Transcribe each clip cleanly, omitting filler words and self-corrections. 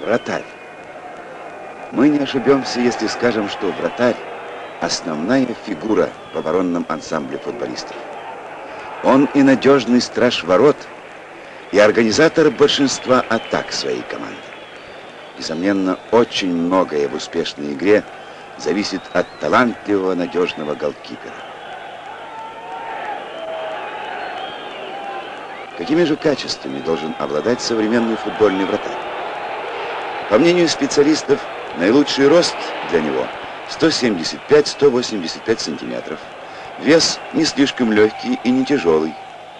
Вратарь. Мы не ошибемся, если скажем, что вратарь – основная фигура в оборонном ансамбле футболистов. Он и надежный страж ворот, и организатор большинства атак своей команды. Несомненно, очень многое в успешной игре зависит от талантливого, надежного голкипера. Какими же качествами должен обладать современный футбольный вратарь? По мнению специалистов, наилучший рост для него 175-185 сантиметров. Вес не слишком легкий и не тяжелый,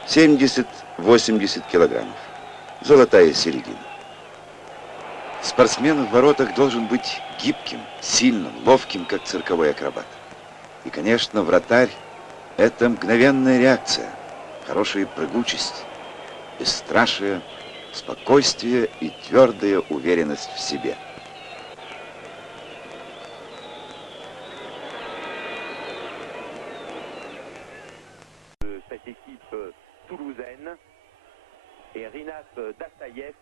70-80 килограммов. Золотая середина. Спортсмен в воротах должен быть гибким, сильным, ловким, как цирковой акробат. И, конечно, вратарь – это мгновенная реакция, хорошая прыгучесть, бесстрашие, спокойствие и твердая уверенность в себе. Cette équipe toulousaine et Rinat Dassaïev,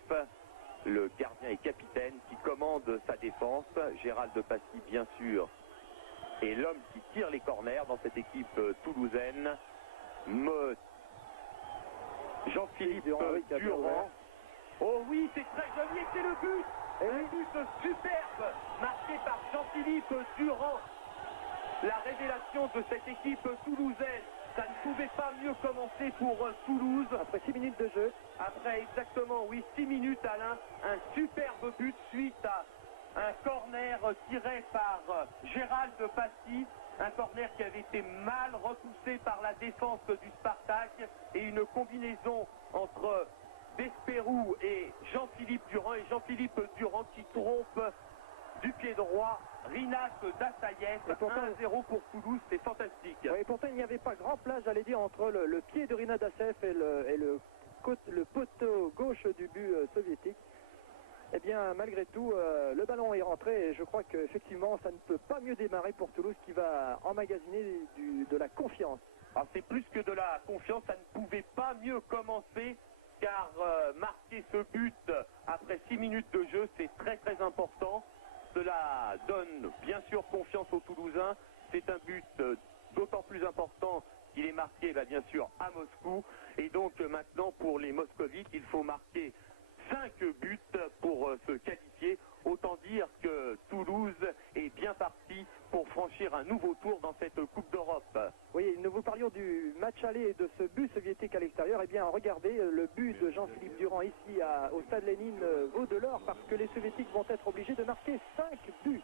le gardien et capitaine qui commande sa défense, Gérald Passy bien sûr, et l'homme qui tire les corners dans cette équipe toulousaine, Jean-Philippe Durand. Oh oui, c'est très joli et c'est le but. Un but superbe marqué par Jean-Philippe Durand. La révélation de cette équipe toulousaine. Ça ne pouvait pas mieux commencer pour Toulouse. Après 6 minutes de jeu. Après exactement, oui, 6 minutes, Alain. Un superbe but suite à un corner tiré par Gérald Passy. Un corner qui avait été mal repoussé par la défense du Spartak. Et une combinaison entre Desperou et Jean-Philippe Durand. Et Jean-Philippe Durand qui trompe du pied droit Rinat Dassaïev. 1-0 pour Toulouse, c'est fantastique. Oui, pourtant il n'y avait pas grand place, j'allais dire, entre le pied de Rinat Dassaïev et le poteau gauche du but soviétique. Eh bien, malgré tout, le ballon est rentré et je crois qu'effectivement, ça ne peut pas mieux démarrer pour Toulouse qui va emmagasiner de la confiance. Alors c'est plus que de la confiance, ça ne pouvait pas mieux commencer car marquer ce but après 6 minutes de jeu, c'est très très important. Cela donne bien sûr confiance aux Toulousains. C'est un but d'autant plus important qu'il est marqué bien sûr à Moscou. Et donc maintenant pour les moscovites, il faut marquer 5 buts pour se qualifier. Autant dire que Toulouse est bien parti pour franchir un nouveau tour dans cette Coupe d'Europe. Oui, nous vous parlions du match aller et de ce but soviétique à l'extérieur. Eh bien, regardez, le but de Jean-Philippe Durand ici au Stade Lénine vaut de l'or parce que les soviétiques vont être obligés de marquer 5 buts.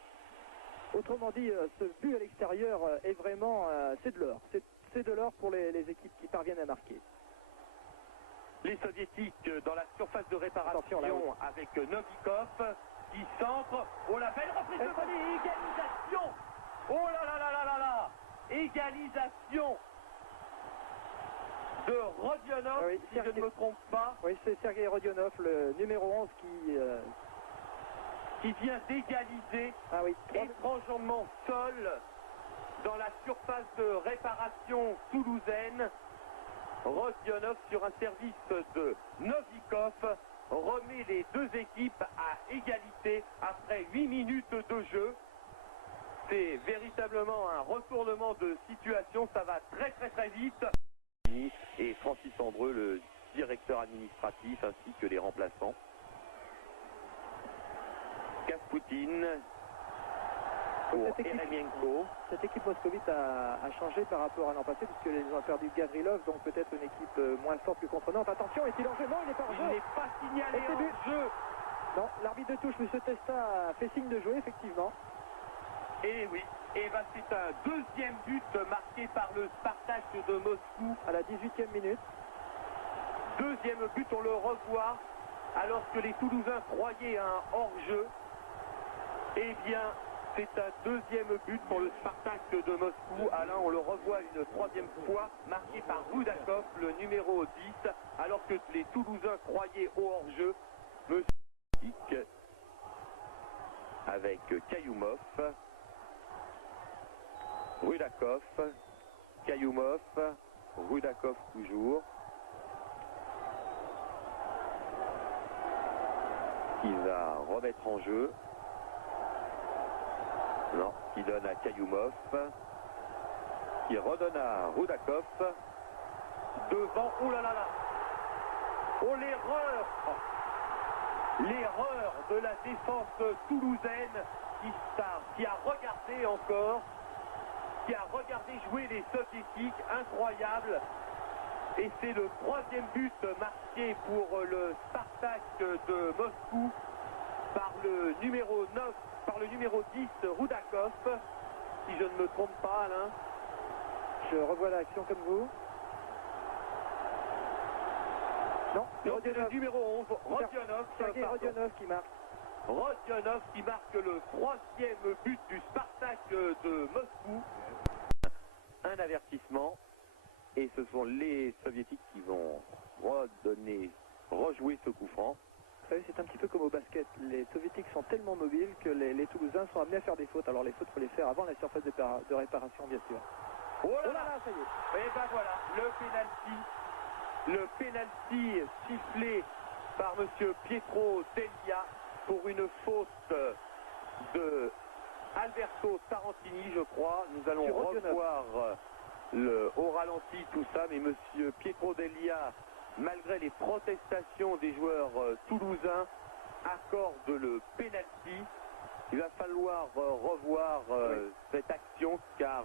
Autrement dit, ce but à l'extérieur est vraiment, c'est de l'or. C'est de l'or pour les équipes qui parviennent à marquer. Les soviétiques dans la surface de réparation avec Novikov qui centre. Oh la belle reprise de volée, égalisation. Oh là là là là là là. Égalisation de Rodionov, oui, si je ne me trompe pas. Oui, c'est Sergei Rodionov, le numéro 11 qui vient d'égaliser étrangement seul dans la surface de réparation toulousaine. Rodionov sur un service de Novikov remet les deux équipes à égalité après 8 minutes de jeu. C'est véritablement un retournement de situation, ça va très très très vite. Et Francis Andreu, le directeur administratif, ainsi que les remplaçants. Kaspoutine pour Eremienko. Cette équipe moscovite a changé par rapport à l'an passé puisqu'ils ont perdu Gavrilov, donc peut-être une équipe moins forte que contre Nantes. Attention, est-il en jeu? Non, il n'est pas en jeu. Il n'est pas signalé en jeu. Non, l'arbitre de touche, M. Testa, a fait signe de jouer, effectivement. Et oui, et c'est un deuxième but marqué par le Spartak de Moscou. À la 18e minute. Deuxième but, on le revoit, alors que les Toulousains croyaient à un hors-jeu. Eh bien, C'est un deuxième but pour le Spartak de Moscou. Alain, on le revoit une troisième fois, marqué par Rudakov, le numéro 10, alors que les Toulousains croyaient au hors-jeu. Monsieur avec Kayoumov, Rudakov, Kayoumov, Rudakov toujours. Il va remettre en jeu. Non, qui donne à Kayoumov, qui redonne à Rudakov, devant, oh là là là, oh l'erreur, l'erreur de la défense toulousaine qui a regardé encore, qui a regardé jouer les soviétiques, incroyable, et c'est le troisième but marqué pour le Spartak de Moscou par le numéro 9, par le numéro 10, Rudakov, si je ne me trompe pas, Alain. Je revois l'action comme vous. Non, C'est le numéro 11, Rodionov. Sergei Rodionov qui marque. Rodionov qui marque le troisième but du Spartak de Moscou. Un avertissement. Et ce sont les Soviétiques qui vont rejouer ce coup franc. Vous savez, c'est un petit peu comme au basket. Les Soviétiques sont tellement mobiles que les Toulousains sont amenés à faire des fautes. Alors les fautes, il faut les faire avant la surface de réparation, bien sûr. Oh là là, ça y est. Et ben voilà, le pénalty sifflé par monsieur Pietro Delia pour une faute de Alberto Tarantini, je crois. Nous allons revoir au ralenti tout ça, mais monsieur Pietro Delia, malgré les protestations des joueurs toulousains, accorde le pénalty. Il va falloir revoir cette action, car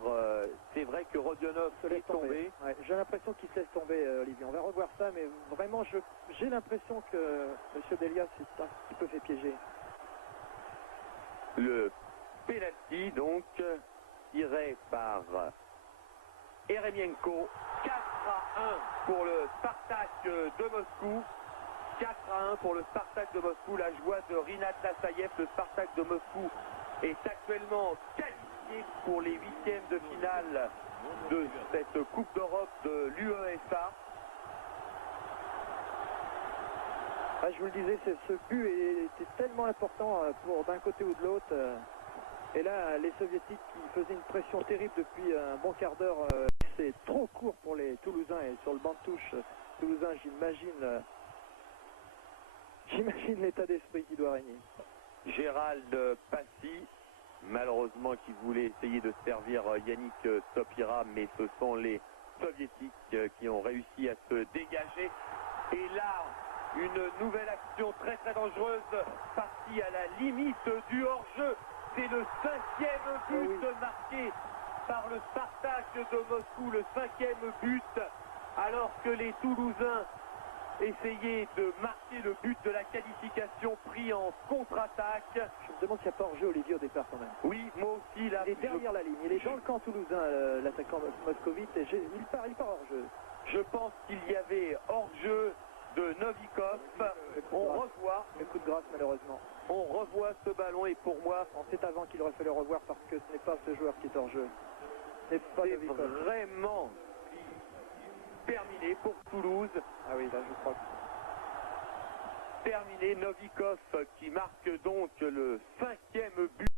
c'est vrai que Rodionov se laisse tomber. Ouais, j'ai l'impression qu'il se laisse tomber, Olivier. On va revoir ça, mais vraiment, j'ai l'impression que M. Delia s'est un petit peu fait piéger. Le pénalty, donc, tiré par Eremienko. 4-1 pour le Spartak de Moscou. 4-1 pour le Spartak de Moscou. La joie de Rinat Tassayev. Le Spartak de Moscou est actuellement qualifié pour les huitièmes de finale de cette Coupe d'Europe de l'UEFA. Ah, je vous le disais, ce but était tellement important pour d'un côté ou de l'autre. Et là, les Soviétiques qui faisaient une pression terrible depuis un bon quart d'heure, c'est trop court pour les Toulousains. Et sur le banc de touche toulousain, j'imagine l'état d'esprit qui doit régner. Gérald Passy, malheureusement, qui voulait essayer de servir Yannick Topira, mais ce sont les Soviétiques qui ont réussi à se dégager. Et là, une nouvelle action très très dangereuse, partie à la limite du hors-jeu. C'est le cinquième but marqué par le Spartak de Moscou, le cinquième but, alors que les Toulousains essayaient de marquer le but de la qualification pris en contre-attaque. Je me demande s'il n'y a pas hors-jeu, Olivier, au départ quand même. Oui, moi aussi. Là, il est derrière la ligne, il est dans le camp toulousain, l'attaquant moscovite, et il part hors-jeu. Je pense qu'il y avait hors-jeu de Novikov. On revoit. Le coup de grâce, malheureusement. On revoit ce ballon, et pour moi, c'est avant qu'il aurait fallu le revoir, parce que ce n'est pas ce joueur qui est hors jeu. C'est vraiment terminé pour Toulouse. Ah oui, là je crois que... Terminé, Novikov qui marque donc le cinquième but.